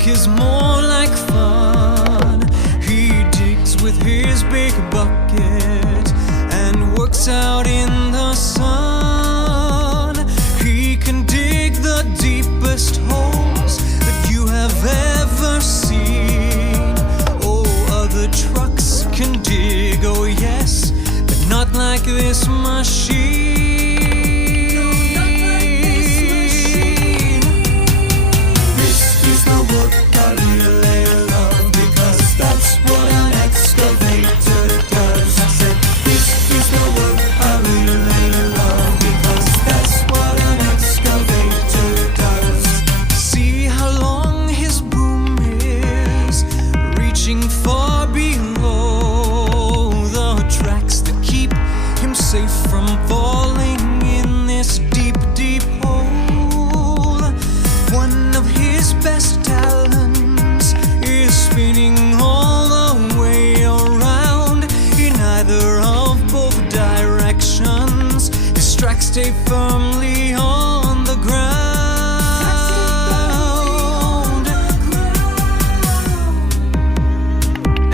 work is more like fun. He digs with his big bucket and works out in the sun. He can dig the deepest holes that you have ever seen. Oh, other trucks can dig, oh yes, but not like this machine. Far below the tracks that keep him safe from falling in this deep, deep hole. One of his best talents is spinning all the way around in either of both directions. His tracks stay firmly on the ground.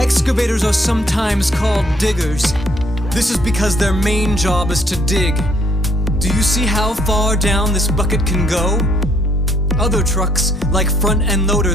Excavators are sometimes called diggers. This is because their main job is to dig. Do you see how far down this bucket can go? Other trucks, like front-end loaders,